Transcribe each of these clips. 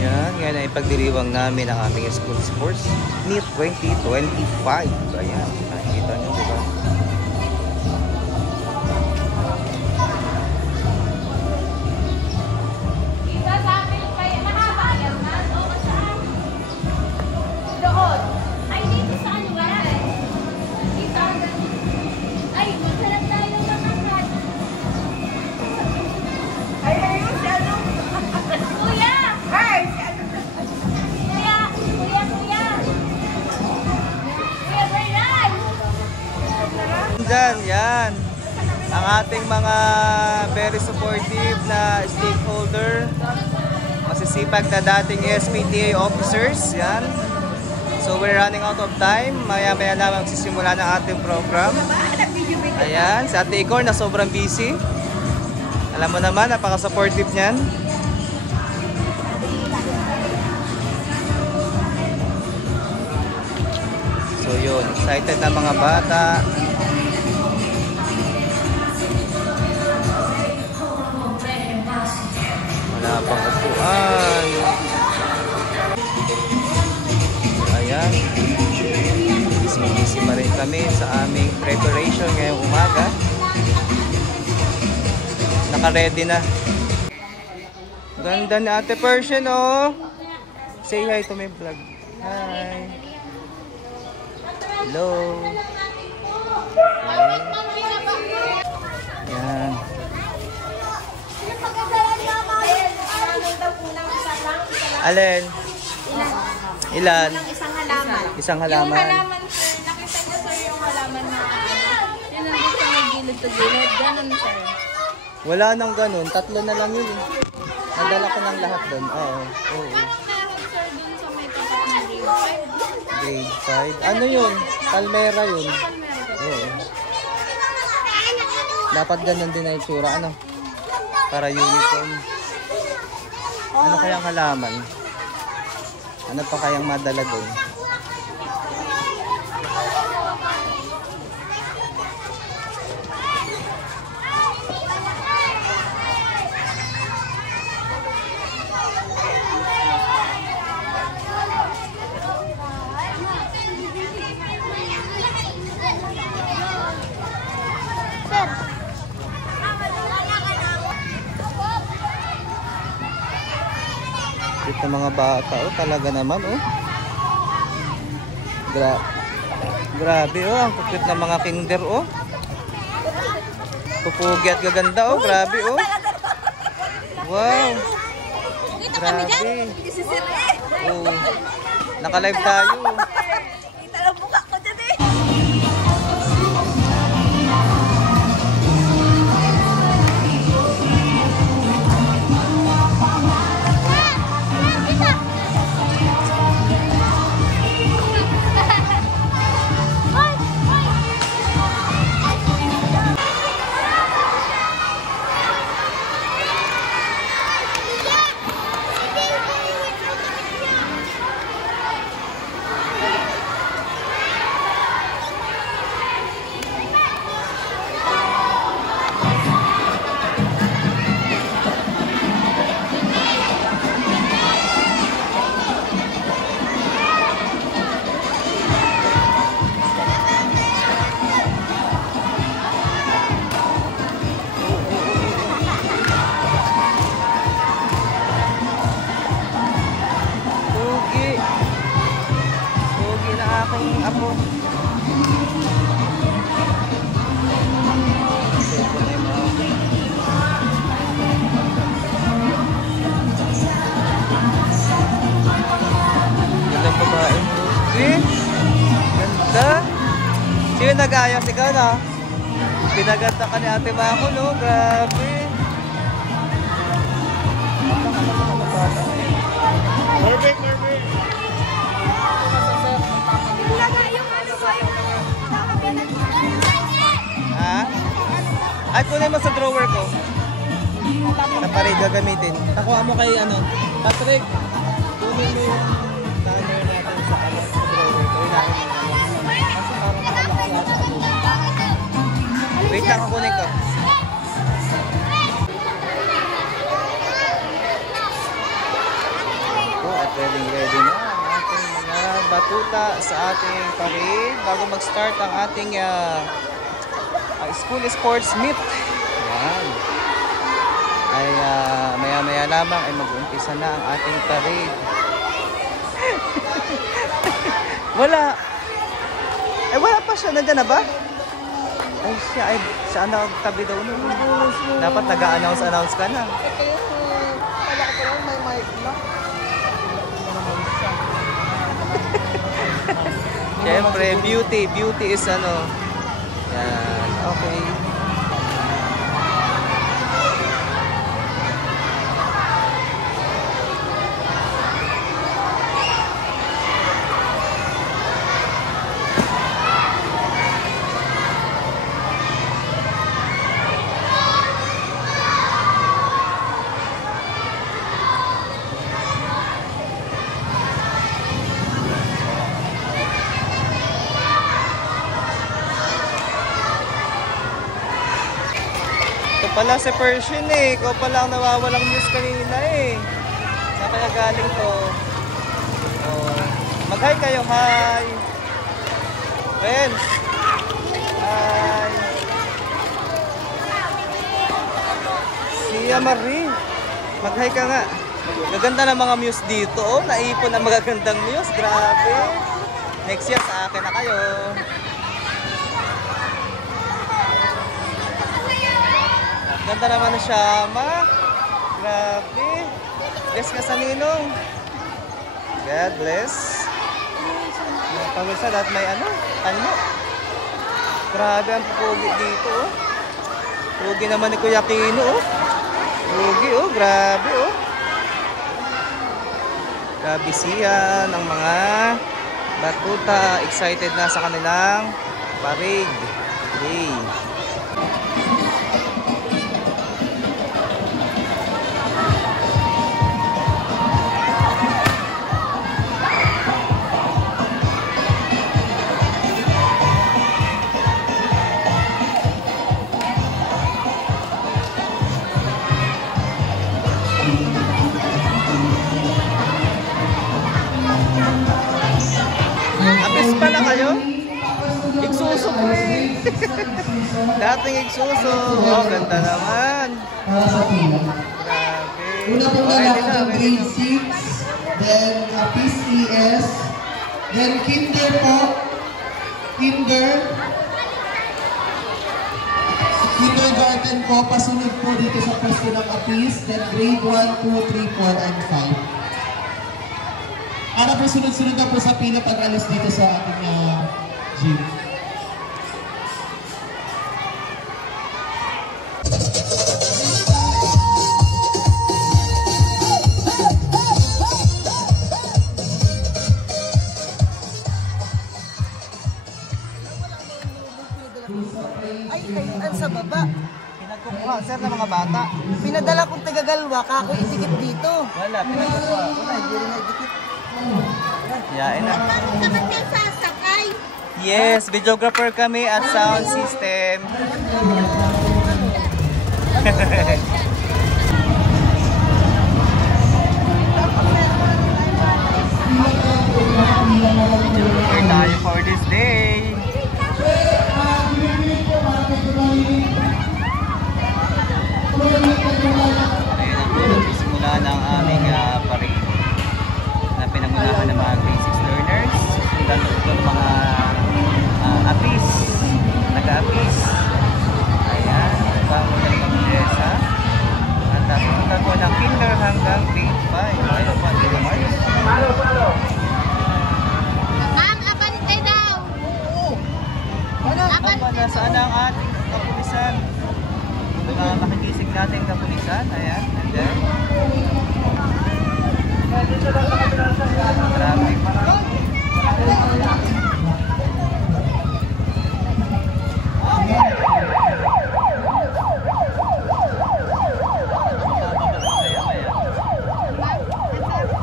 Yan, ngayon ay pagdiriwang namin ang aming school sports meet 2025. Ayan, nakikita nyo, diba? Dyan, yan ang ating mga very supportive na stakeholder, masisipag na dating SPTA officers. Yan, so we're running out of time, maya maya lang magsisimula ng ating program. Ayan, si Ate Icor na sobrang busy, alam mo naman, napaka-supportive niyan. So yun, excited na mga bata. Wala pang upuan. Ayan, busy pa rin kami sa aming preparation ngayong umaga. Naka-ready na. Ganda na Ate Persian, oh. Say hi to my vlog. Hi. Hello. Yan. Alin? Ilan? Isang halaman. Isang halaman. Yung halaman, sir, nakita niyo, sir, yung halaman na yun nandun sa may gilid to gilid. Ganun, sir. Wala nang ganun. Tatlo na lang yun. Nadala ko ng lahat doon. Oo. Oo. Meron, sir, dun sa may tapat na grade 5. Grade 5. Ano yun? Palmera yun. Oo. Dapat ganun din na itsura. Ano? Para uniform. Ano kayang halaman? Ano pa kayang madala doon? Ito mga bata, oh, talaga naman, oh. Grabe, oh, ang kupit ng mga kinder, oh. Pupugi at gaganda, oh, grabe, oh. Wow. Grabe. Oh. Naka-live tayo. Sino nag-ayos? Ikaw na? Pinaganda ka ni Ate Mako, no? Grabe. Perfect, perfect. Ha? Ay, kunin mo sa drawer ko. Na pare gagamitin. Nakuha mo kay ano? Patrick, kunin mo yung banner natin sa ano, sa drawer ko. Wait lang, kukunin ko. ready na ang ating mga batuta sa ating parade bago mag-start ang ating school sports meet. Yan. Ay maya-maya lamang ay mag-uumpisa na ang ating parade. Wala. Ay wala pa siya. Nandiyan na ba? Ay siya tabi daw nun. Dapat nag-announce ka na. Kala ko lang may mic na. Siyempre, beauty is ano. Yan, okay. Pala si Persian eh. Ikaw pala ang nawawalang news kanina eh. Saan kaya galing to? Oh. Mag-hi kayo. Hi! Friends! Hi! Sia Marie. Mag-hi ka nga. Gaganda ng mga news dito. Oh, naipon ang magagandang news. Grabe. Next year sa akin na kayo. Ganda naman na siya, ma. Grabe. Bless ka sa ninong. God bless. Pagulsa lahat may ano. Grabe ang pupugi dito, oh. Pugi naman ni Kuya Kino, oh. Pugi, oh. Grabe, oh. Grabe siya ng mga batuta. Excited na sa kanilang parade. Day. Apis pala kayo? Igsuso ko eh. Dating igsuso. Oh, ganda naman. Grabe. Una po na grade 6, then Apis ES, then Kinder po, Kindergarten po, pasunod po dito sa pwesto ng Apis, then grade 1, 2, 3, 4, and 5. Para po sunod-sunod na po sa pila pag-alis dito sa ating gym. Ay, kayuan sa baba. Pinagkukuha, sir, ng mga bata. Pinadala kong tagagalwa, kako idikit dito. Wala, pinagkukuha. Wala, hindi rin idikit. Yain na. Bakit kayo sasakay? Yes, videographer kami at sound system. Videographer tayo for this day. Ayun, nagsisimula ng aming parade na pinangunahan ng mga grade 6 learners. Sundan ng mga apis, taga-apis. Ayan, bago ng pamilesa. At sundan po ng kinder hanggang grade 5. Ayun po, Tito Mars. Ma'am, abante daw. Nasaan ang ating kapulisan? Mga makikisig natin kapulisan. Ayan, nandiyan. Traffic.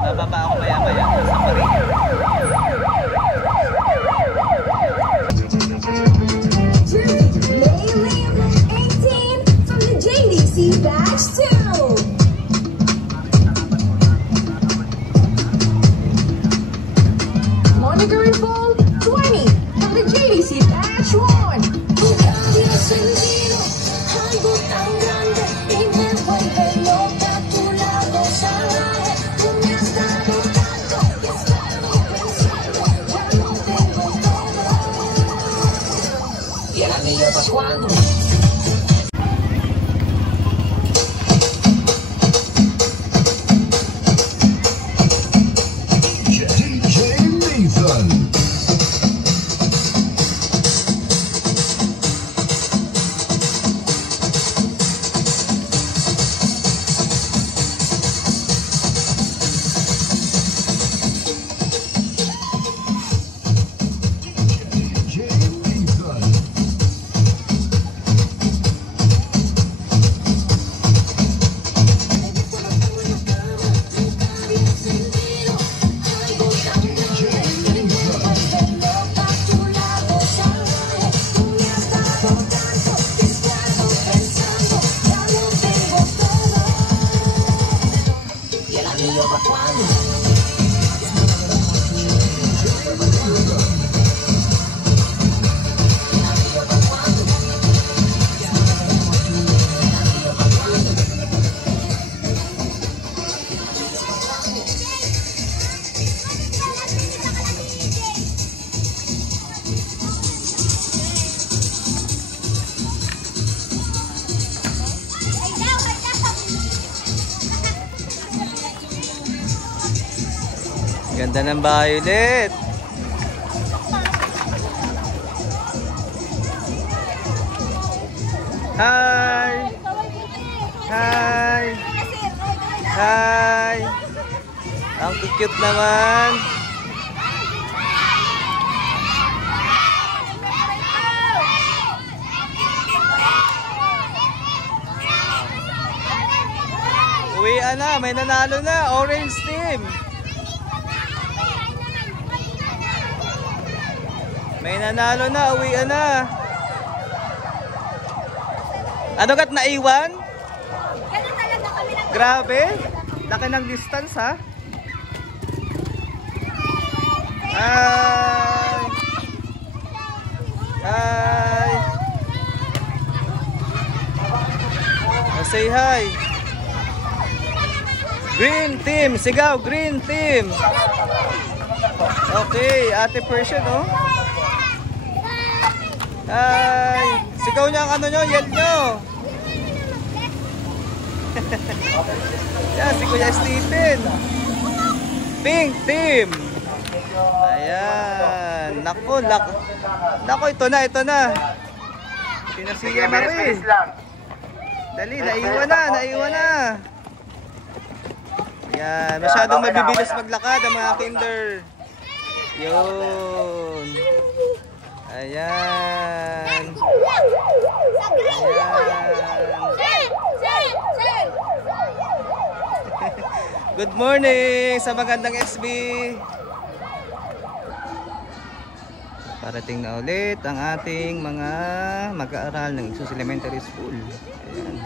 Bababa ako maya-maya sa parade. Batch 2. Ganda ng bahay ulit. Hi! Hi! Hi! Ang cute naman. Uwian na, may nanalo na. Orange team. May nanalo na, uwian na. Ano kat naiwan? Grabe. Laki ng distance ha. Hi. Hi. Say hi. Green team, sigaw, green team. Okay, Ate Persian oh. Hi! Sigaw niya ang ano nyo, yell nyo! Yan, si Kuya Stephen! Pink team! Ayan! Naku, naku, ito na! Sinasiya Marie! Dali, naiwan na! Ayan, masyadong mabibilis maglakad ang mga kinder! Yun! Ayan. Good morning sa magandang SB. Parating na ulit ang ating mga mag-aaral ng Isus Elementary School. Ayan.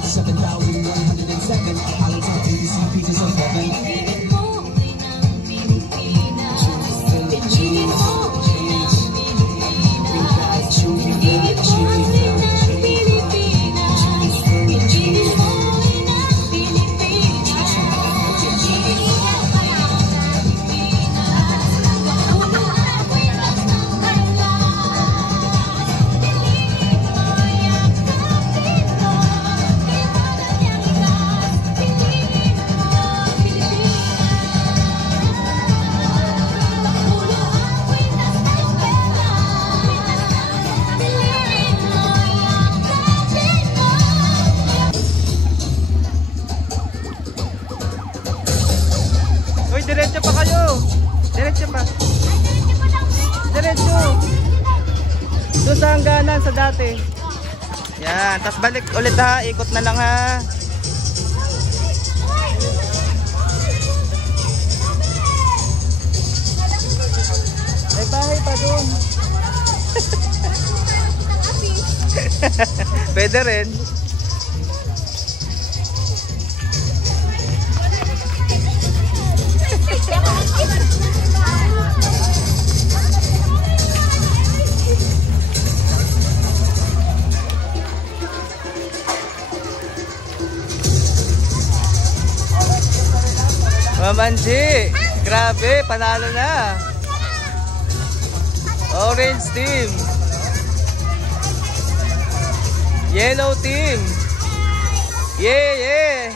7,107 pilots on ABC pieces of heaven. Uy, diretso pa kayo. Diretso pa. Diretso. Doon sa hangganan sa dati. Yan, tapos balik ulit ha. Ikot na lang ha. May bahay pa doon. Pwede rin. Mamanji, grabe, panalo na. Orange team. Yellow team. Yeah.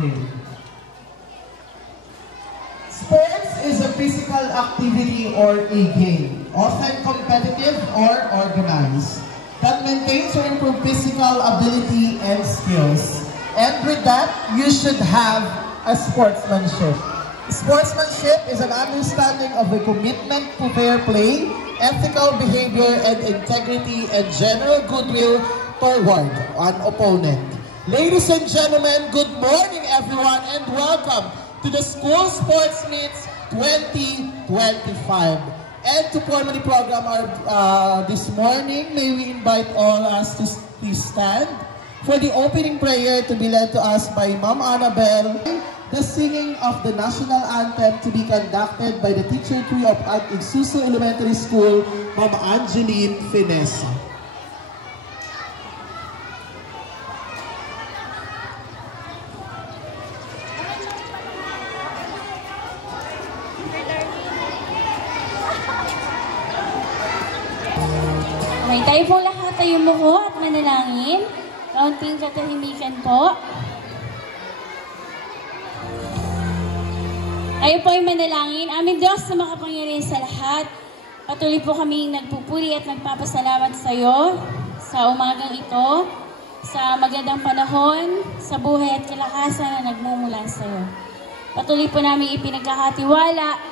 game. Sports is a physical activity or a game, often competitive or organized, that maintains or improves physical ability and skills. And with that, you should have a sportsmanship. Sportsmanship is an understanding of the commitment to fair play, ethical behavior, and integrity and general goodwill toward an opponent. Ladies and gentlemen, good morning everyone and welcome to the School Sports Meets 2025. And to formally program our this morning, may we invite all us to please stand for the opening prayer to be led to us by Ma'am Annabel. The singing of the national anthem to be conducted by the teacher 3 of Isuso Elementary School, Ma'am Angeline Finesa. May tayo po lahat ay umuko at manalangin. Kaunting katahimikan po. Tayo po ay manalangin. Aming Diyos na makapangyarihan sa lahat. Patuloy po kaming nagpupuri at nagpapasalamat sa iyo sa umagang ito, sa magandang panahon, sa buhay at kalakasan na nagmumula sa iyo. Patuloy po namin ipinagkakatiwala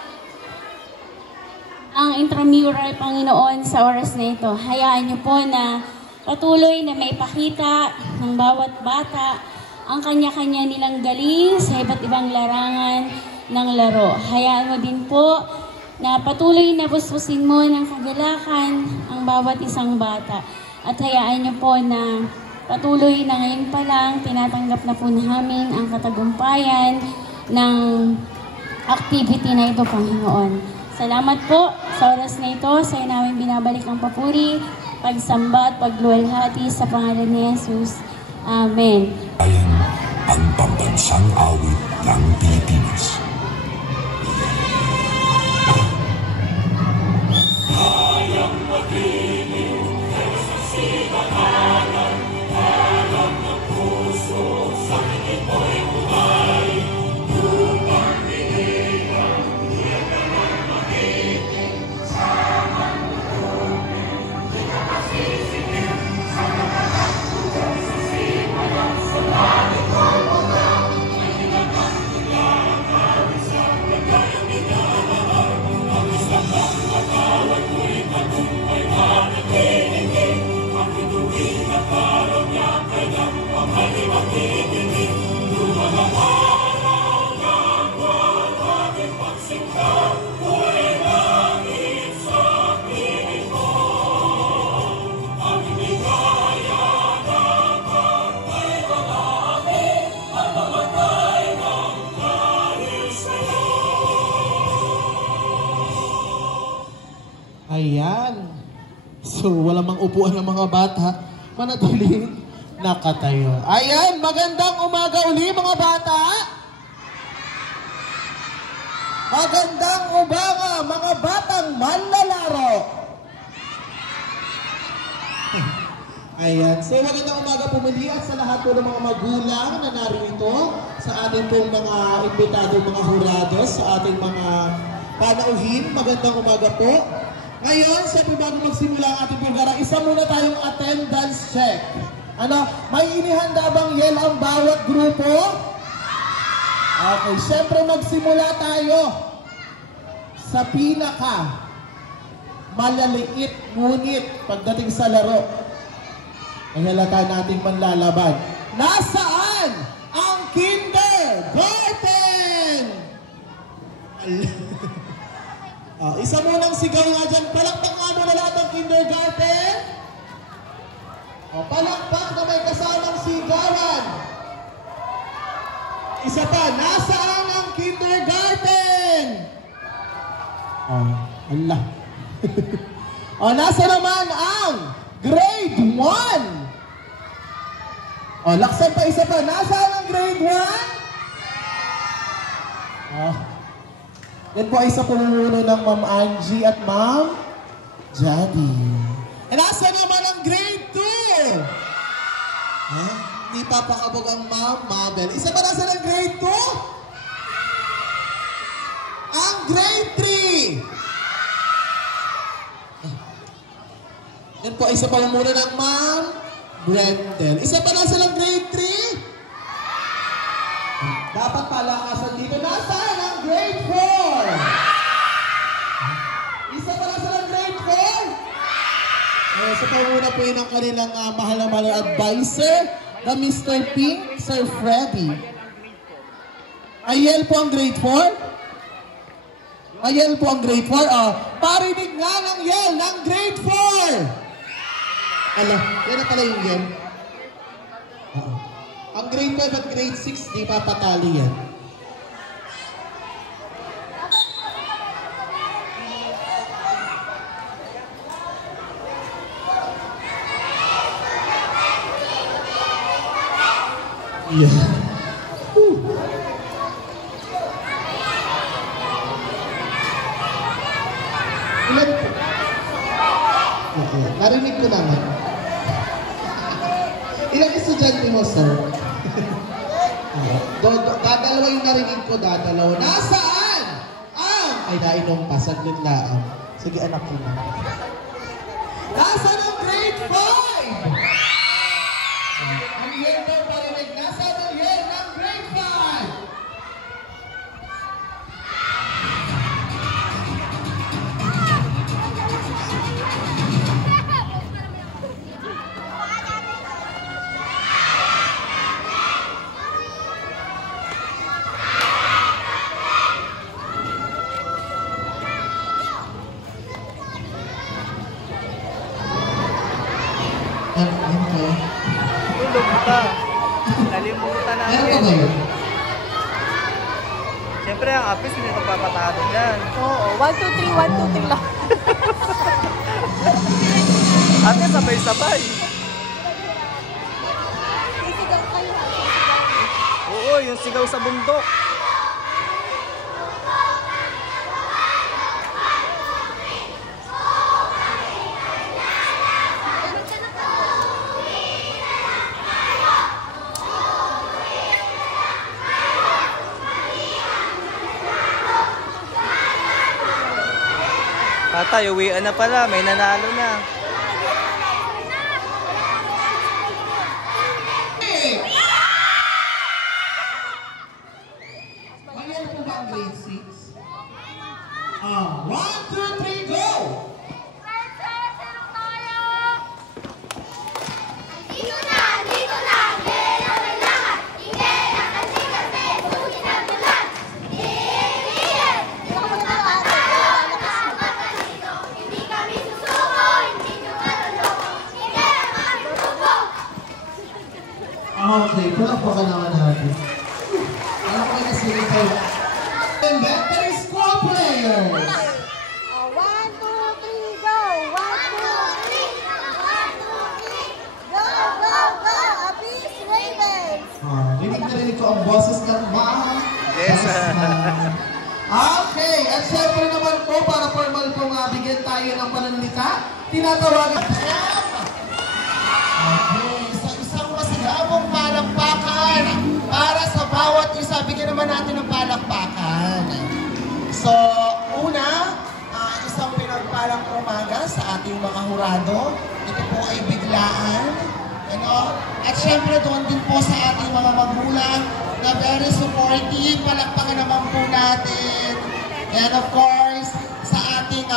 ang intramural, Panginoon, sa oras na ito. Hayaan niyo po na patuloy na maipakita ng bawat bata ang kanya-kanya nilang galing sa iba't ibang larangan ng laro. Hayaan mo din po na patuloy na busbusin mo ng kagalakan ang bawat isang bata. At hayaan niyo po na patuloy na ngayon pa lang tinatanggap na po namin ang katagumpayan ng activity na ito, Panginoon. Salamat po sa oras na ito. Sa iyo namin binabalik ang papuri, pagsamba at pagluwalhati sa pangalan ni Jesus. Amen. Ayan ang pambansang awit ng Pilipinas. Ayan. So, wala mang upuan ng mga bata. Manatiling nakatayo. Ayan, magandang umaga uli mga bata. Magandang umaga mga batang manlalaro. Ayan. So, magandang umaga po muli at sa lahat po ng mga magulang na narito sa ating pong mga imbitadong mga hurados, sa ating mga panauhin. Magandang umaga po. Ngayon, siyempre bago magsimula ang ating programa, isa muna tayong attendance check. Ano, may inihanda bang yel ang bawat grupo? Okay, siyempre magsimula tayo sa pinaka malaliit ngunit pagdating sa laro ay halata nating manlalaban. Nasaan ang kindergarten? Isa munang sigaw nga dyan. Palakpak nga mo na lahat ng kindergarten. Palakpak na may kasamang sigawan. Isa pa, nasaan ang kindergarten? Allah. Nasa naman ang grade 1? Laksan pa isa pa. Nasaan ang grade 1? Yan po ay sa pumuno ng Ma'am Angie at Ma'am Jadi. E nasa naman ang grade 2? Hindi papakabog ang Ma'am Mabel. Isa pa nasa ng grade 2? Ang grade 3! Yan po, isa pa muna ng Ma'am Brendel. Isa pa nasa ng grade 3? Dapat palakasan dito. Nasaan ang grade 4? Isa pa nasa ng grade 4? Isa pa muna po yun ang kanilang mahal na mahal advisor na Mr. Pink, Sir Freddy. Ayel po ang grade 4? Ayel po ang grade 4? Parinig nga ng yel ng grade 4! Ala, yan na pala yung yel. Ang grade 5 at grade 6, di papatali yan. Yeah. Ilan po? Narinig ko naman. Ilang estudyante mo, sir? Dadalawa yung narinig ko, dadalawa. Nasaan? Ay, nainom pa. Saglit lang. Sige, anak ko na. Nasaan ang grade 5? Ang year daw parinig. Nasaan ang year ng grade 5? Tulog ka. Nalimutan Meron natin. ka ba yun? Siyempre, ang apis hindi ko papatado dyan. Oo, 1, 2, 3, 1, 2, 3 lang. Ate, sabay-sabay. Sisigaw kayo. Oo, yung sigaw sa bundok. Tatay, uwian na pala. May nanalo na. Ayan po ba ang grade 6? 1, 2, 3, go! Dito na, kailangan ingay na kasi sulit ang tulan. Hindi kami susuko, hindi nyo maluloko. Hindi ang aming tubo. Okay, palakpakan naman natin. Ano ko na sila sa inventory school players? 1, 2, 3, go! 1, 2, 3. 1, 2, 3. Go, go, go! Abis Ravens! Rinig ko ang boses ng mga Yes. Okay, at syempre naman po, para formal pong bigyan tayo ng pananalita, tinatawagan isang masigabong palakpakan para sa bawat isa. Bigyan naman natin ng palakpakan. So, una, isang pinagpalang umaga sa ating mga hurado. Ito po ay biglaan. At syempre doon din po sa ating mga magulang na very supportive. Palakpakan naman po natin. And of course, sa ating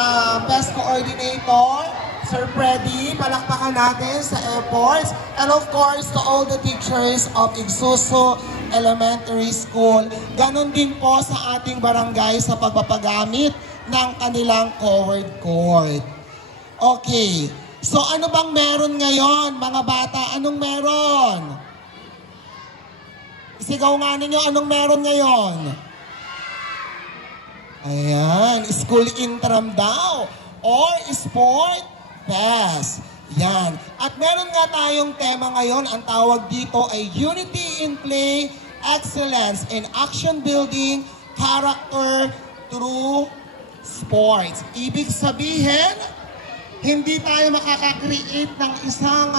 best coordinator, Sir Freddy, palakpakan natin sa efforts. And of course, to all the teachers of Ixuso Elementary School. Ganon din po sa ating barangay sa pagpapagamit ng kanilang covered court. Okay. So ano bang meron ngayon, mga bata? Anong meron? Isigaw nga ninyo, anong meron ngayon? Ayan, school intram daw. Or sport fest. Yan. At meron nga tayong tema ngayon. Ang tawag dito ay Unity in Play, Excellence in Action Building, Character through Sports. Ibig sabihin, hindi tayo makaka-create ng isang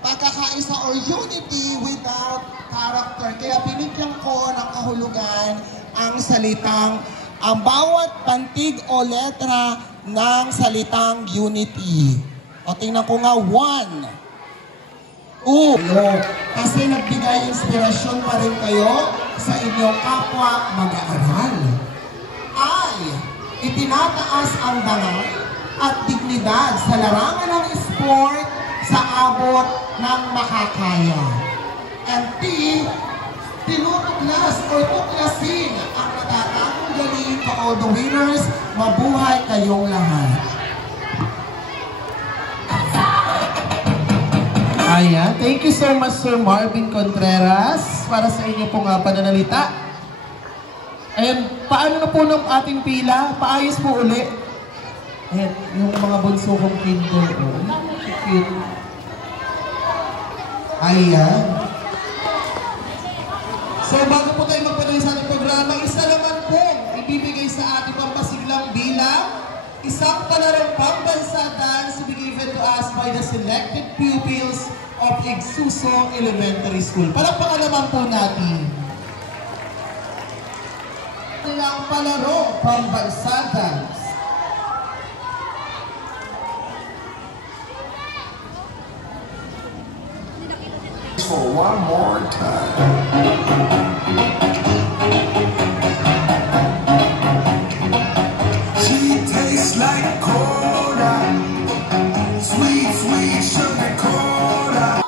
pagkakaisa or unity without character. Kaya binigyan ko ng kahulugan ang salitang, ang bawat pantig o letra ng salitang unity. O tingnan ko nga, 1. Kasi nagbigay inspirasyon pa rin kayo sa inyong kapwa mag-aaral. I, itinataas ang dangal at dignidad sa larangan ng sport sa abot ng makakaya. And T, tinutuklas or tuklasin ang natatangong galing to all the winners. Mabuhay kayong lahat. Ayan. Thank you so much, Sir Marvin Contreras, para sa inyo pong pananalita. Ayan, paano na po ng ating pila? Paayos po uli. Ayan, yung mga bunso kong kinder. Cute. Ayan. So, bago po tayo magpatuloy sa ating programa, isa naman po ibibigay sa ating pampasiglang bilang isang palarong pambansa dance to be given to us by the selected pupils of Igsuso Elementary School. Palakpakan naman po natin. Ilang palaro pambansa dance. For one more time. She tastes like cola, sweet, sweet sugar cola.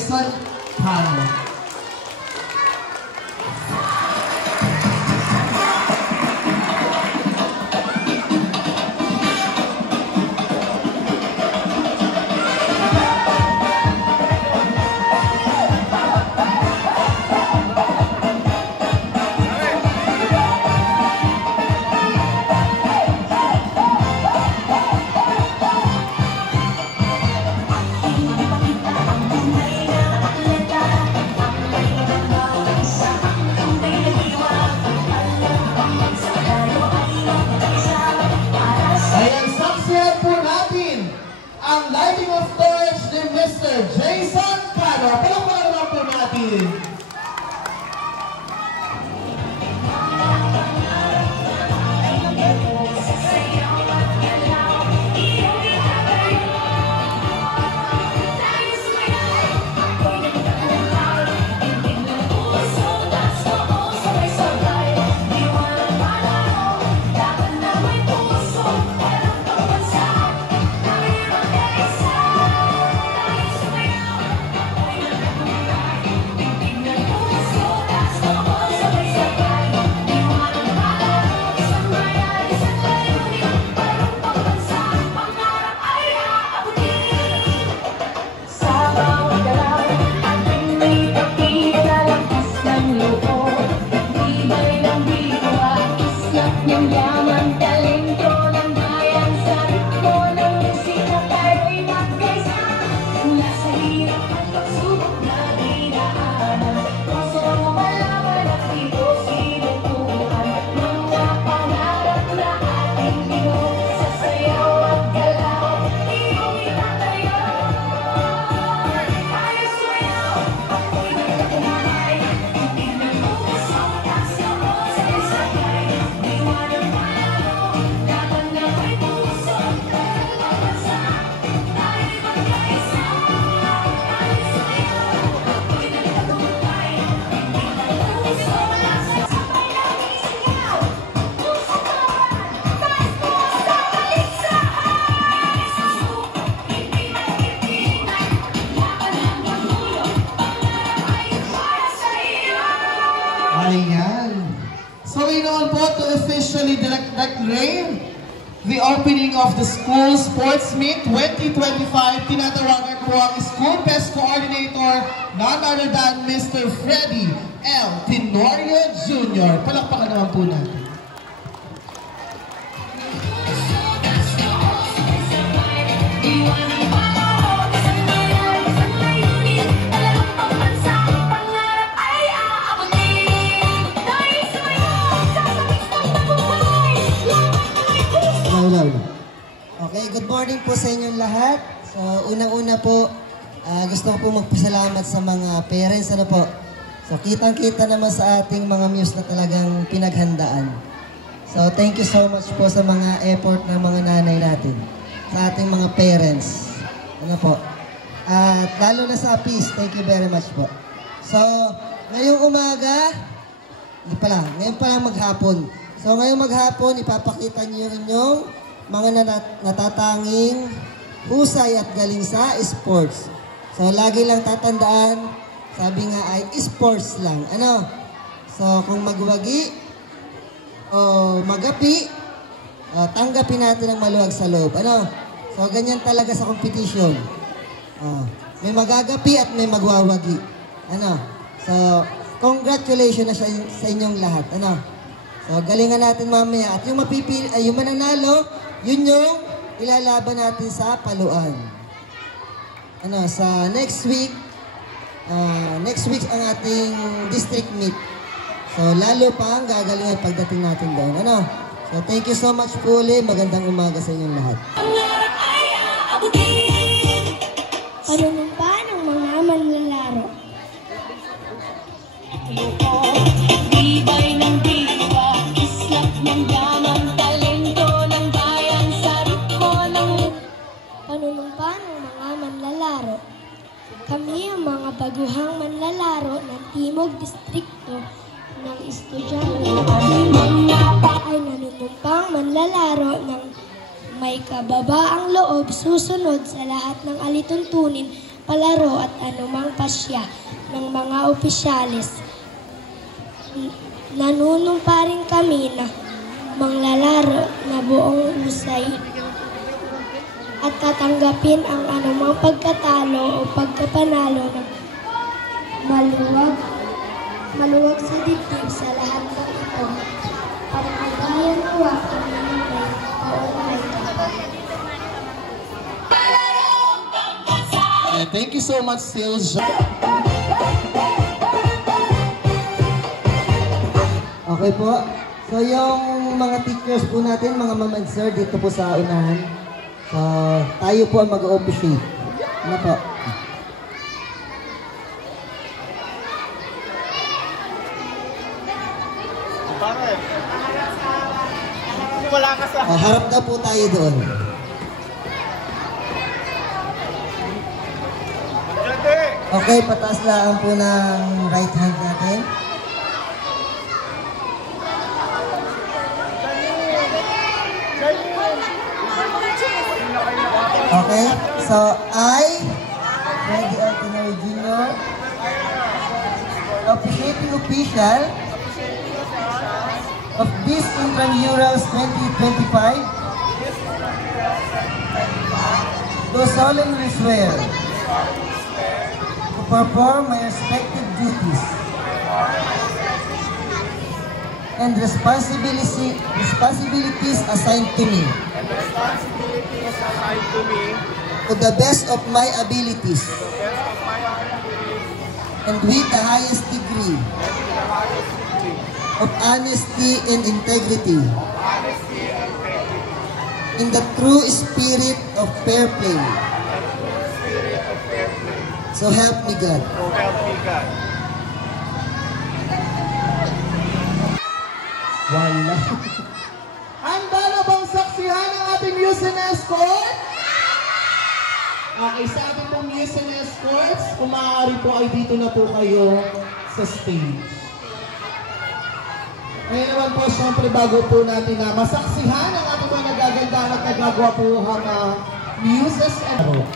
Jason Cano. Ang lighting of torch ni Mr. Jason Cano. Palakpakan naman po natin. Ayan. So we know po to officially declare the opening of the school sports meet 2025. Tinatawagan po ang school best coordinator, none other than Mr. Freddy L. Tenorio Jr. Palakpakan naman po natin. Okay, good morning po sa inyong lahat. So, unang-una po, gusto ko po magpasalamat sa mga parents, ano po. So, kitang-kita naman sa ating mga muse na talagang pinaghandaan. So, thank you so much po sa mga effort ng mga nanay natin, sa ating mga parents. Ano po. At lalo na sa APIS, thank you very much po. So, ngayong umaga, ngayon pa lang maghapon. So, ngayong maghapon, ipapakita niyo yung inyong mga natatanging husay at galing sa sports. So, lagi lang tatandaan, sabi nga ay sports lang. Ano? So, kung magwagi o magapi, tanggapin natin ang maluwag sa loob. Ano? So, ganyan talaga sa competition. May magagapi at may magwawagi. Ano? So, congratulations na sa inyong lahat. Ano? So, galingan natin mamaya. At yung yung mananalo, yun yung ilalaban natin sa paluan. Ano, sa next week ang ating district meet. So, lalo pa ang gagalingan pagdating natin doon. Ano? So, thank you so much po ulit. Magandang umaga sa inyong lahat. Panunumpa ng mga manlalaro. Tibay ng diwa, islap ng gamang talento ng bayan sa ritmo ng panunumpa ng mga manlalaro. Kami ang mga baguhang manlalaro ng Timog Distrito ng estudyante ay nanunumpang manlalaro ng may kababaang loob, susunod sa lahat ng alituntunin palaro at anumang pasya ng mga opisyalis. Nanunumpa rin kami na manglalaro na buong husay at tatanggapin ang anumang pagkatalo o pagkapanalo ng maluwag sa dibdib sa lahat ng ito. Para magayan nawa kami ng kaunay Thank you so much, Sales. Okay po. So yung mga teachers po natin, mga ma'am and sir, dito po sa unahan. So tayo po ang mag-officiate. Ano po? Wala ka sa... Harap na po tayo doon. Okay, pataas lang po ng right hand natin. Okay, so I, Freddy Ordinary Jr., officiating official of this Intramurals 2025, do solemnly swear to perform my respective duties and responsibilities assigned to me to the best of my abilities and with the highest degree of honesty and integrity in the true spirit of fair play. So help me God. Wala. Handa na bang saksihan ang ating Muse and Escort? Okay, sa ating pong Muse and Escorts, kung maaari po ay dito na po kayo sa stage. Ngayon naman po, syempre bago po natin na masaksihan ang ating mga nagagandahan at nagagawa po ang Muses and Escort.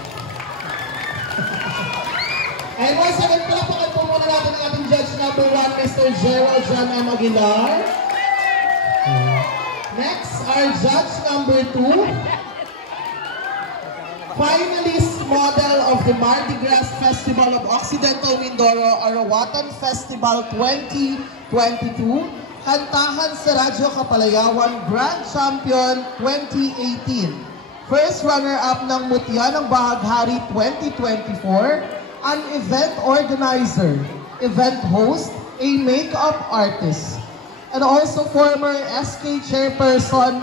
And once again, palapakan po muna natin ang ating judge number 1, Mr. Gerald John M. Aguilar. Next, our judge number 2, finalist model of the Mardi Gras Festival of Occidental Mindoro, Arawatan Festival 2022, Kantahan sa Radyo Kapalayawan Grand Champion 2018, first runner-up ng Mutya ng Bahaghari 2024, an event organizer, event host, a makeup artist, and also former SK chairperson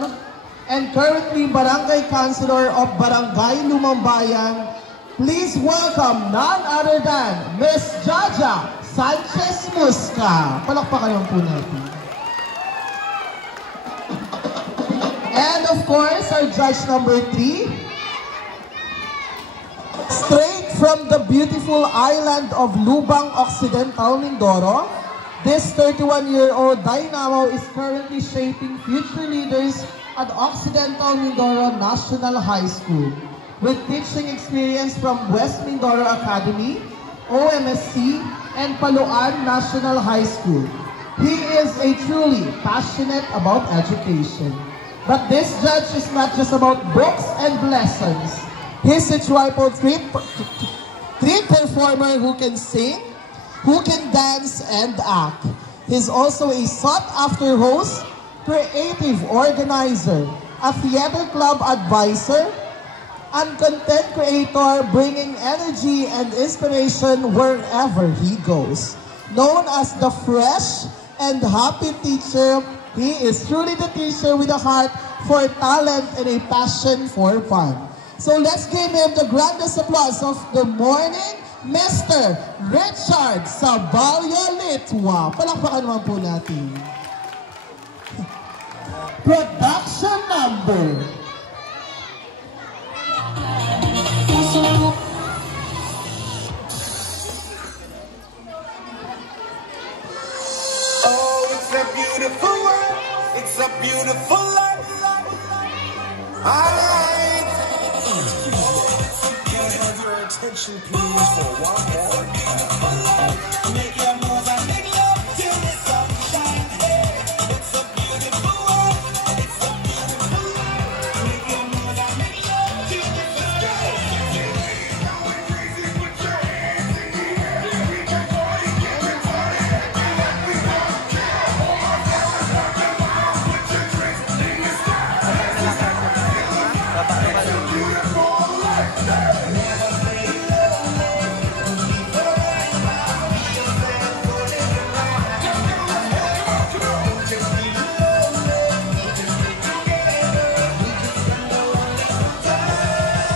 and currently Barangay Councilor of Barangay Lumambayan. Please welcome none other than Miss Jaja Sanchez Musca. Palakpakan po natin. And of course, our judge number 3, straight from the beautiful island of Lubang Occidental, Mindoro, this 31-year-old dynamo is currently shaping future leaders at Occidental Mindoro National High School with teaching experience from West Mindoro Academy, OMSC, and Paluan National High School. He is a truly passionate about education. But this judge is not just about books and lessons. He's a triple threat performer who can sing, who can dance and act. He's also a sought-after host, creative organizer, a theater club advisor, and content creator bringing energy and inspiration wherever he goes. Known as the fresh and happy teacher, he is truly the teacher with a heart for talent and a passion for fun. So let's give him the grandest applause of the morning, Mr. Richard Sabalyo Litwa. Palakpakan naman po natin. Production number. Oh, it's a beautiful world. It's a beautiful life. All right. attention please for one more. Make your move and make love till the sunshine. Hey, it's a beautiful world. It's a beautiful world. Make your move and make love till the sunshine. Going crazy, put your hands in the air. We can party, get your party. We don't care. All my fellas rock your mouth. Put your drinks in the sky. It's a beautiful life. Never stay lonely. Keep the light by yourself. Put it around. Don't just be lonely. Just be together. We can spend a wonderful time.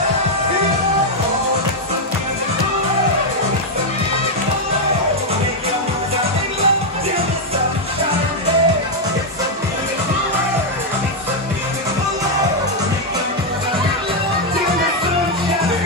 Oh, it's a beautiful world. It's a beautiful world. Make your move and make love till the sunshine. Hey, it's a beautiful world. It's a beautiful world. Make your move and make love till the sunshine.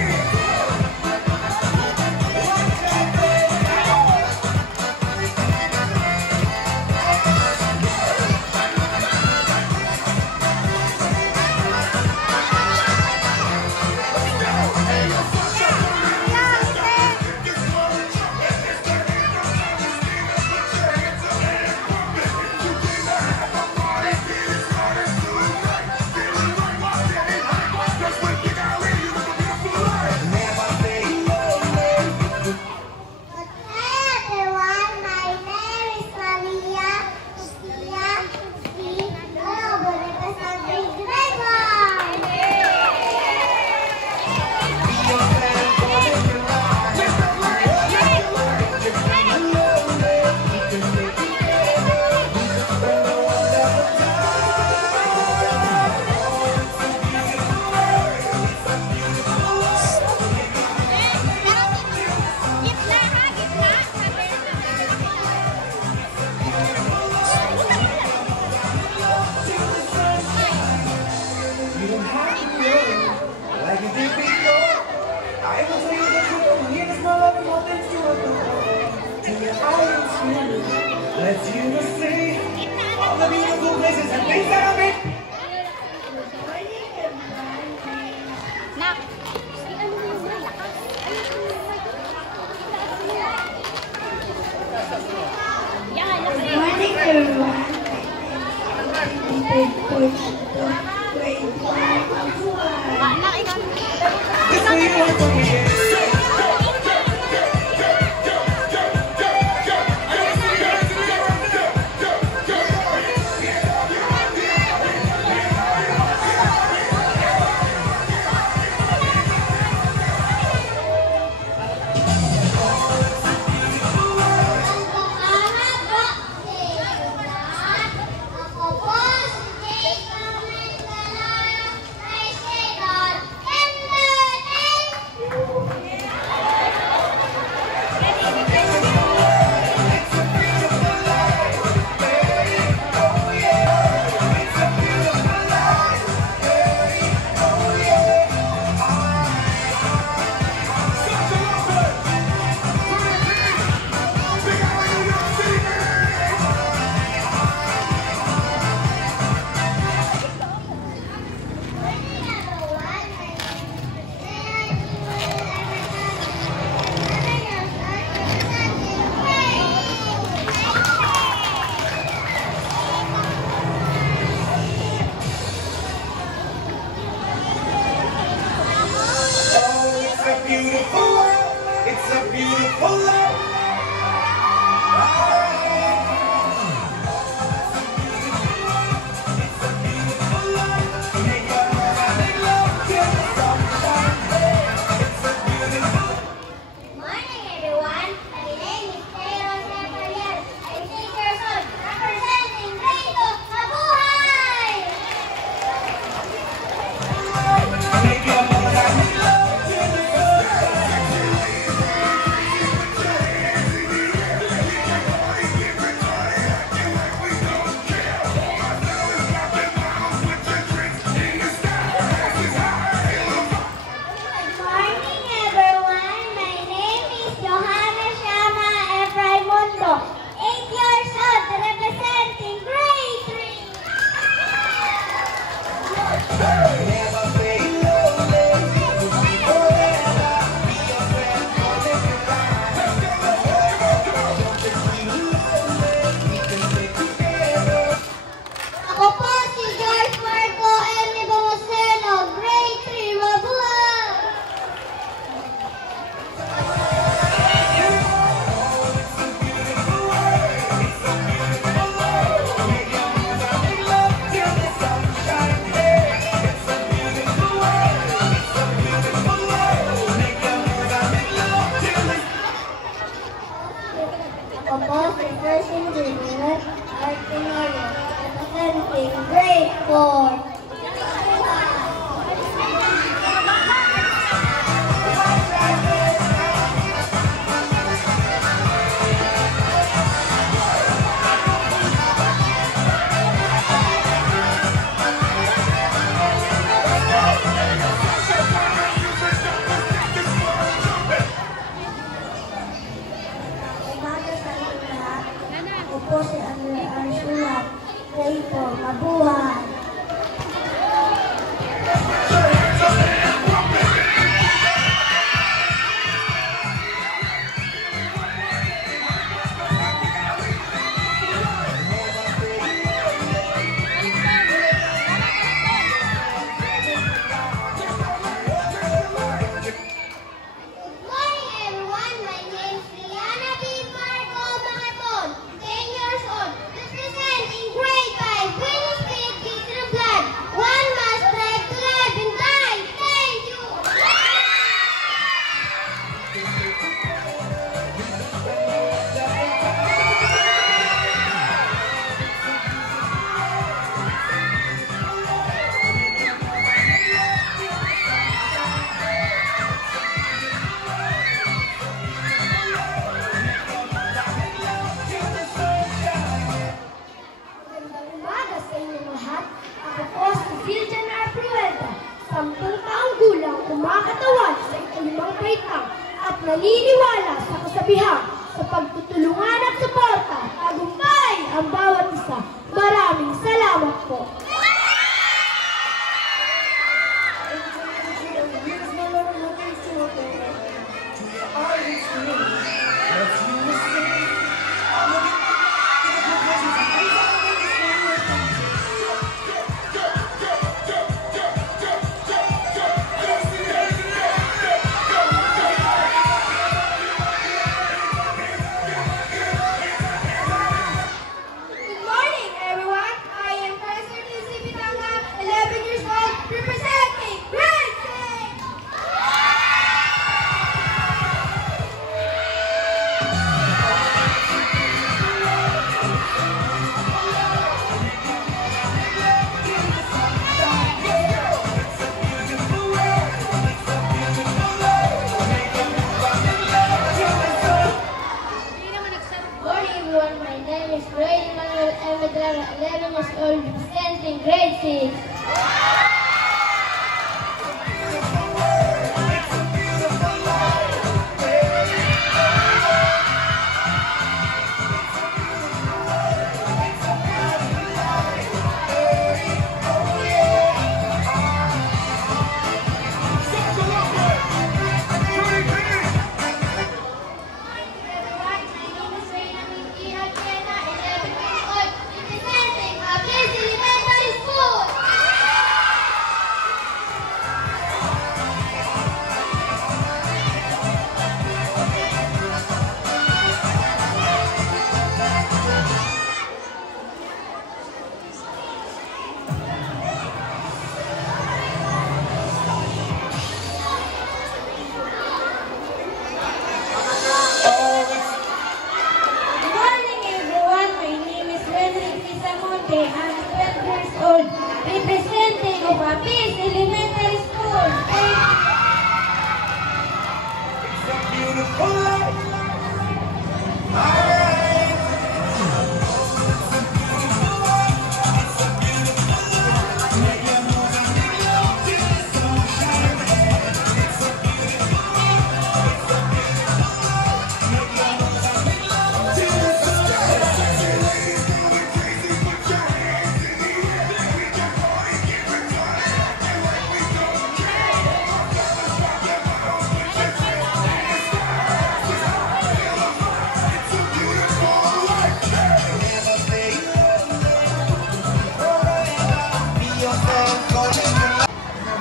Hi everyone, my name is Maria Cristina C. Lobo, representing grade 1. Like you did before, I will tell you the truth. Here's my love, more than you adore. To your eyes, let you see all the beautiful places and things that I made. Good morning, everyone. Grade 4, grade 1. This way you want to be. Ako po si Jason Opo, si First Engineer Artinorio, representing Grade 4. Opo, si Andre Arshula, Grade 4, mabuhay! Naniniwala sa kasabihan sa pagtutulungan at suporta, tagumpay ang bawat isa. Maraming salamat po. Representing Grade 6. Representing of Apis Elementary School. It's a beautiful life.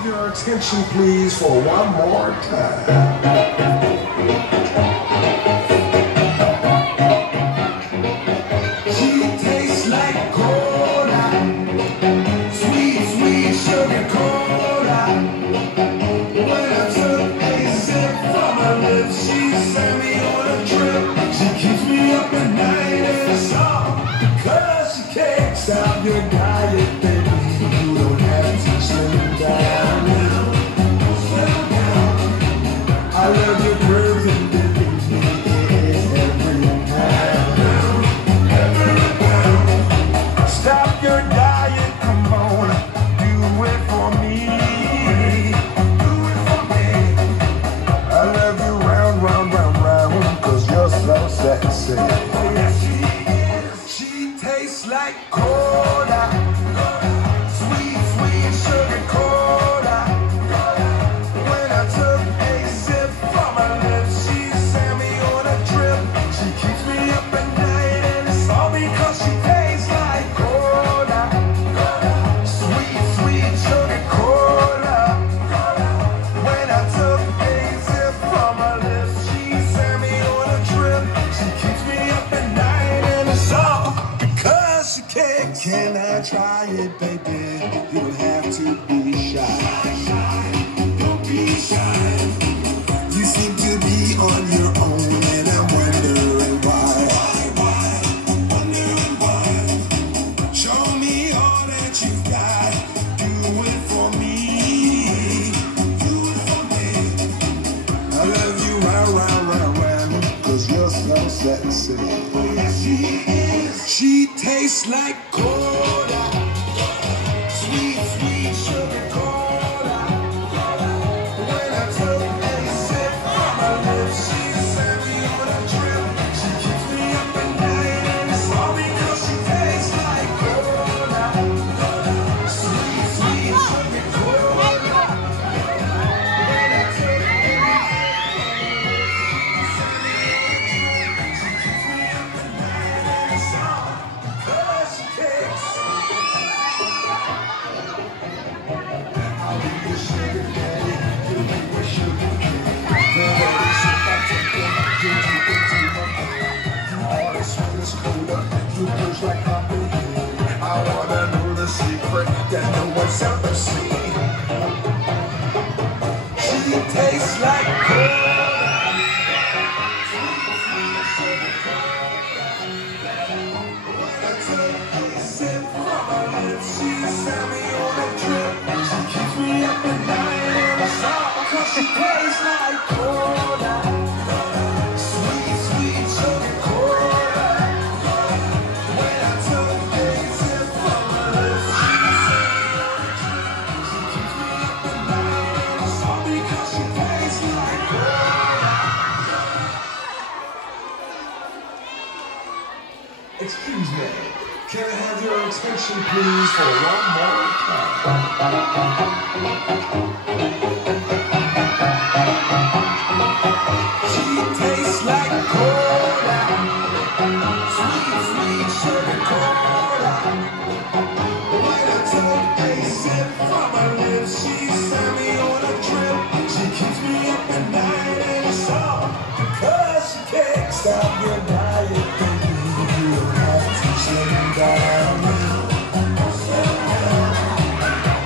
Your attention, please, for one more time. She tastes like cola, sweet, sweet sugar cola. When I took a sip from her lips, she sent me on a trip. She keeps me up the night and it's all because you can't stop your diet, baby. You don't have to slim down now. Slim down. I love your curves and baby, it's every pound. Every pound. Stop your diet, come on, do it for me. Do it for me. I love you round, round, round, round, cause you're so sexy. Oh yeah, she is. She tastes like cola. Sweet, sweet sugar cola. When I took a sip from her lips, she sent me on a trip. She keeps me up at night and it's all because she tastes like cola. Sweet, sweet sugar cola. When I took a sip from her lips, she sent me on a trip. She keeps me up at night and it's all because she can't. Can I try it, baby? You don't have to be shy. Don't be shy. You seem to be on your own and I'm wondering why. Wondering why. Show me all that you've got. Do it for me. Do it for me. I love you round, round, round, round, cause you're so sexy. Oh yeah, she is. She tastes like cola. Sweet, sweet sugar cola. When I took a sip from her lips, she sent me on a trip. She keeps me up at night and it's all because she tastes like cola. Sweet, sweet sugar cola. When I took a sip from her lips, she keeps me up at night and it's all because she takes. I'll be your sugar daddy, you'll be my sugar daddy. Daddy, sit back, take care, get you into my bed. You are the sweetest cola, you push like coffee. I wanna know the secret that no one's ever seen. She tastes like cola. Sweet, sweet sugar cola. When I take a sip from her lips, she sent me on a trip. She keeps me up at night and it's all because she tastes like cola. Sweet, sweet sugar cola. When I took a sip from her lips, she sent me on a trip. She keeps me up at night and it's all because she tastes like cola. Excuse me, can I have your attention please for one more time? She tastes like cola. Sweet, sweet sugar cola. When I took a sip from her lips, she sent me on a trip. She keeps me up at night and it's all because she can't stop your diet, baby. You don't have to slim down now. Slim down.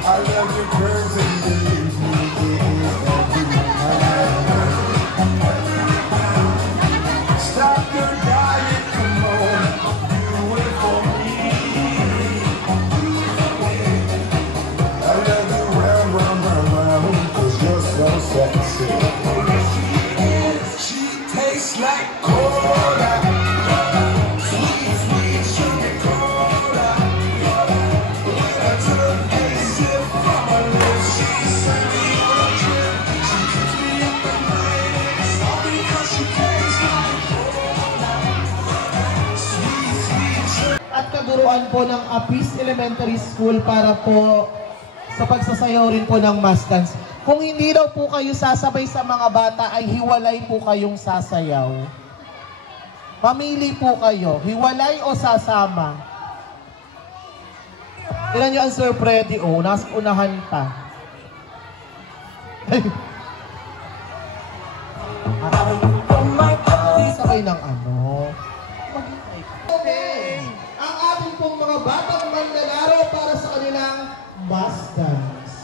I love your curves and believe me, it is every pound. Stop your diet, come on, do it for me. Do it for me. I love you round, round, round, round, cause you're so sexy. Oh yes, she is. She tastes like cola. Sweet, sweet sugar cola. When I took a sip from her lips, she sent me on a trip. She keeps me up at night and it's all because she tastes like cola. Sweet, sweet sugar. At kaguruan po ng Apis Elementary School para po sa pagsasayaw rin po ng mass dance. Kung hindi daw po kayo sasabay sa mga bata, ay hiwalay po kayong sasayaw. Mamili po kayo, hiwalay o sasama. Tignan nyo ang Sir Freddy, oh, nasa unahan pa. Sabay ng ano. Okay. Ang ating pong mga batang manlalaro para sa kanilang mass dance.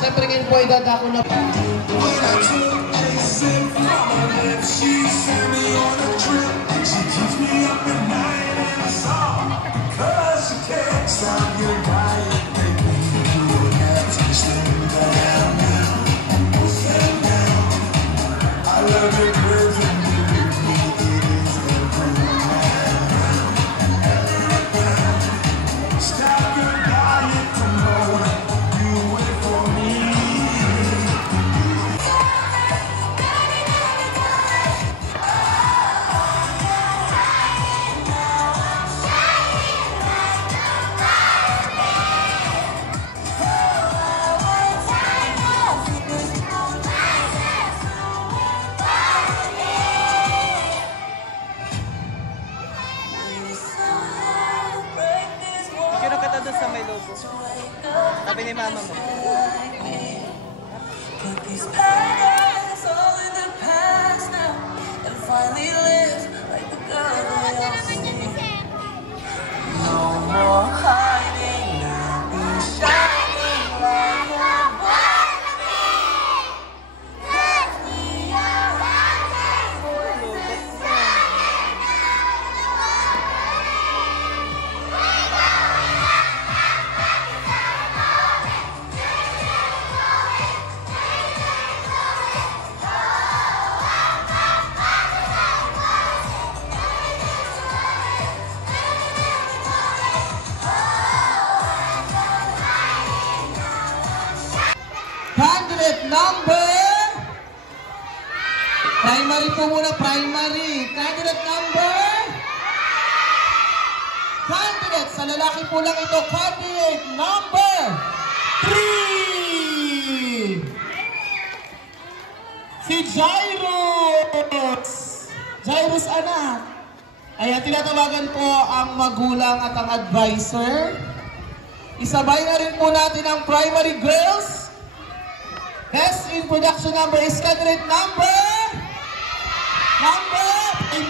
Siyempre ngayon po ay dadako na po. Sa may logo. Sabi ni mama mo. Number primary po muna, primary. Candidate number sa lalaki po lang ito, candidate number 3 si Jairus anak. Ayan, tinatawagan po ang magulang at ang advisor. Isabay na rin po natin ang primary girls. Best in production number is candidate number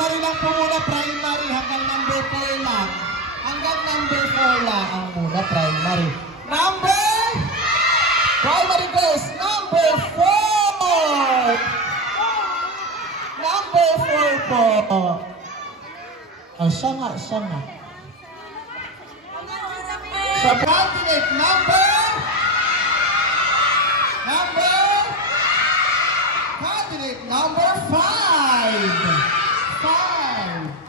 primary lang po muna, primary hanggang number 4 lang. Hanggang number 4 lang ang muna. na primary. Primary girls, number 4! Number 4 po. Siya nga. Sa candidate number 5.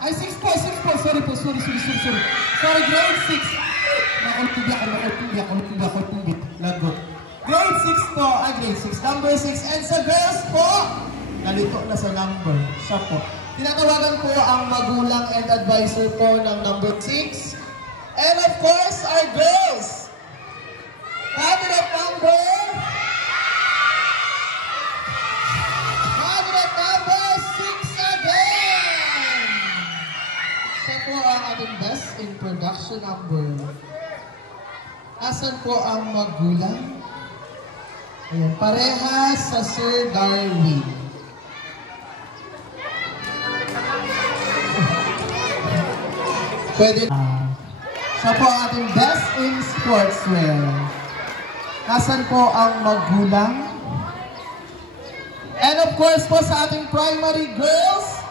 Ay, 6 po. Sorry, grade 6. Nakultubi. Lagot. Grade 6 po. Grade 6. Number 6. And sa girls po, nalito na sa number. Siya po. Tinatawagan po ang magulang and advisor po ng number 6. And of course, our girls. Candidate number 6 again. Siya po ang ating best in production number. Asan po ang magulang? Ayan, parehas sa Sir Darwin. Pwede. Siya po ang ating best in sportswear. Asan po ang magulang? And of course po sa ating primary girls,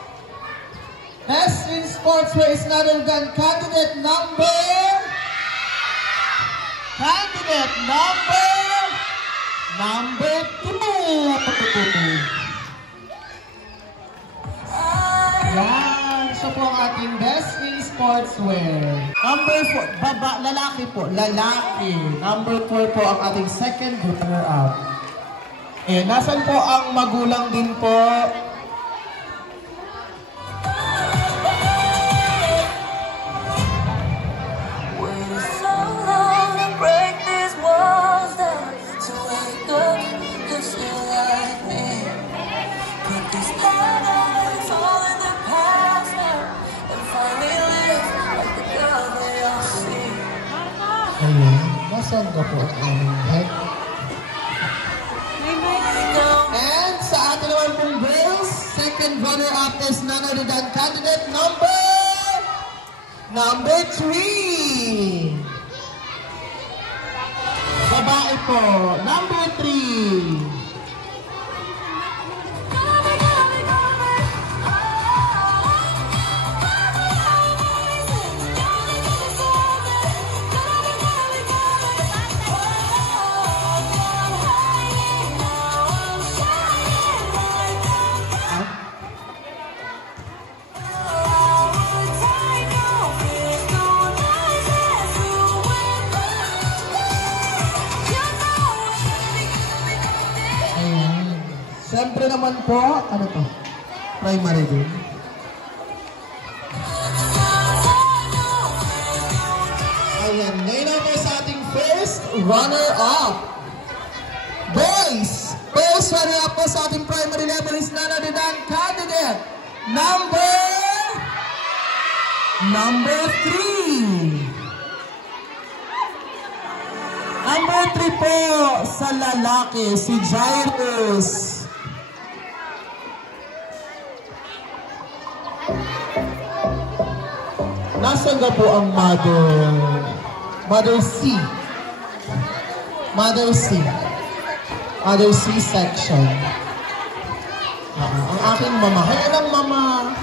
best in sportswear is none other than candidate number 2. Yan, siya po ang ating best in sportswear. Number 4, lalaki po, lalaki. Number 4 po ang ating second runner-up. Nasan po ang magulang din po? Ayan, nasan ka po ang aming head? And sa atin naman pong girls, second runner-up is none other than candidate number 3. Babae po, number 3. Siyempre naman po, ano to? Primary din. Ayan, ngayon na po sa ating first runner-up. Boys, first runner-up po sa ating primary level is none other than candidate number 3. Number 3 po sa lalaki, si Jairus. Nasaan na po ang Mother C? Mother C section. Ang aking mama. Kaya lang mama.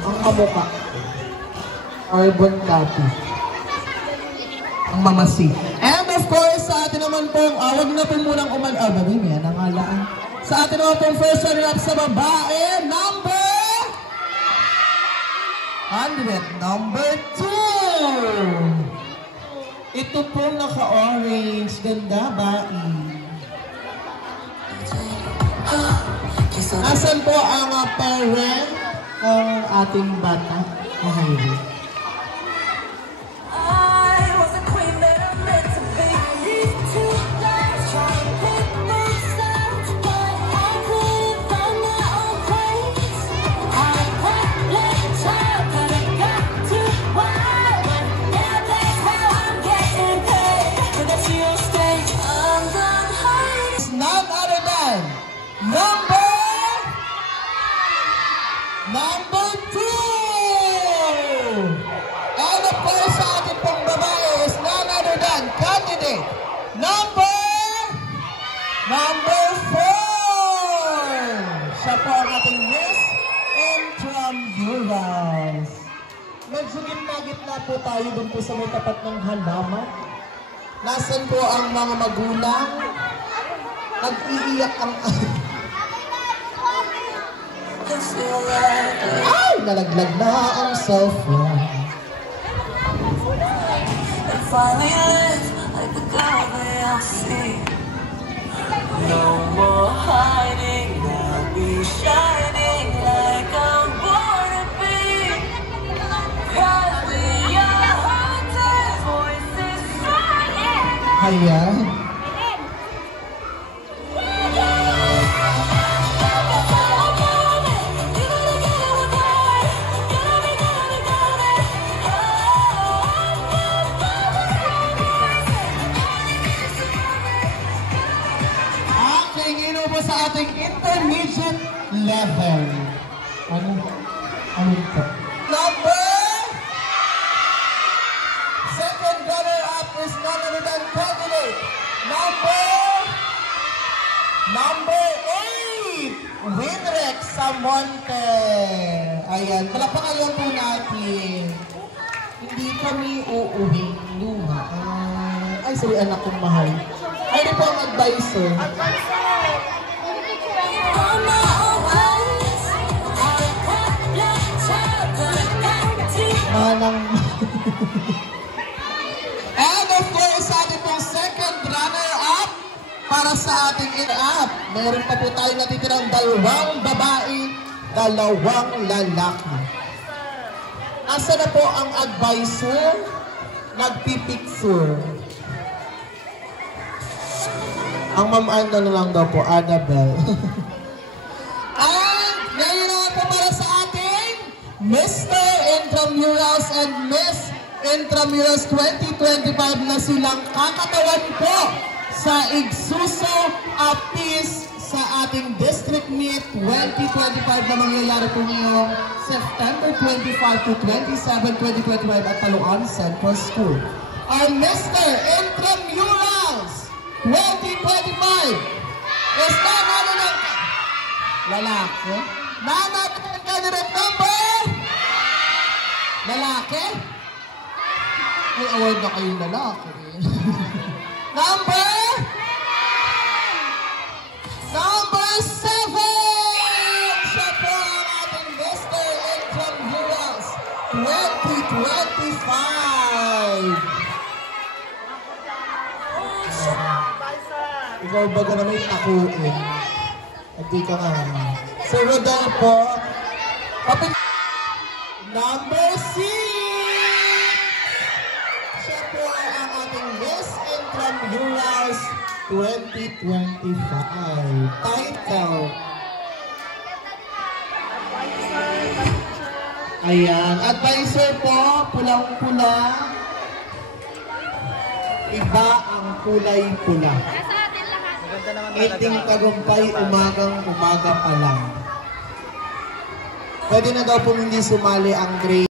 Ang kamukha. Carbon copy. Ang mama C. And of course, sa atin naman pong, wag na po munang baby, yan ang halaan. Sa atin naman pong first runner-up sa babae, number 2. Ito pong naka-orange. Ganda, bai. Asan po ang parent ng ating bata? Mahayari. Number 2! ating Miss Intramurals. Medyo gitna-gitna po tayo doon po sa may tapat ng halaman. Nasaan po ang mga magulang? Nag-iiyak ang... Ay! Nalaglag na ang cellphone. No more hiding, I'll be shining like I'm born to be. 'Cause we are haunted voices crying. Ayan. Sa ating intermediate level. Ano ito? Second runner-up is none other than candidate number 8, Winrex Samonte. Ayan, palakpakan lang po natin. Hindi kami uuwi luma. Ay, sorry, anak kong mahal. Ay, po ang advisor. And of course, ating pong second runner-up para sa ating in-up. Meron pa po tayo natitirang 2 babae, 2 lalaki. Asa na po ang advisor? Nagpipicture. Ang ma'am-ano na lang daw po, Annabelle. And ngayon na po para sa ating Mr. Intramurals and Miss Intramurals 2025 na silang kakatawan po sa Igsuso Apis sa ating District Meet 2025 na mangyayari po ngayong September 25 to 27, 2025 at Taluan Central School. Our Mr. Intramurals 2025 is none other than lalaki. None other than candidate number lalaki. May award na kayong lalaki. Number 7! Siya po ang ating Mr. Intramurals 2025. Ikaw baga na may takuin. At di ka nga. So, Rodolfo, number 6! Siya po ang ating Miss Intramurals 2025. Title. Ayan. Advisor po, pulang-pula. Iba ang kulay pula. Iting tagumpay, umagang-umaga pa lang. Pwede na daw po hindi sumali ang grade.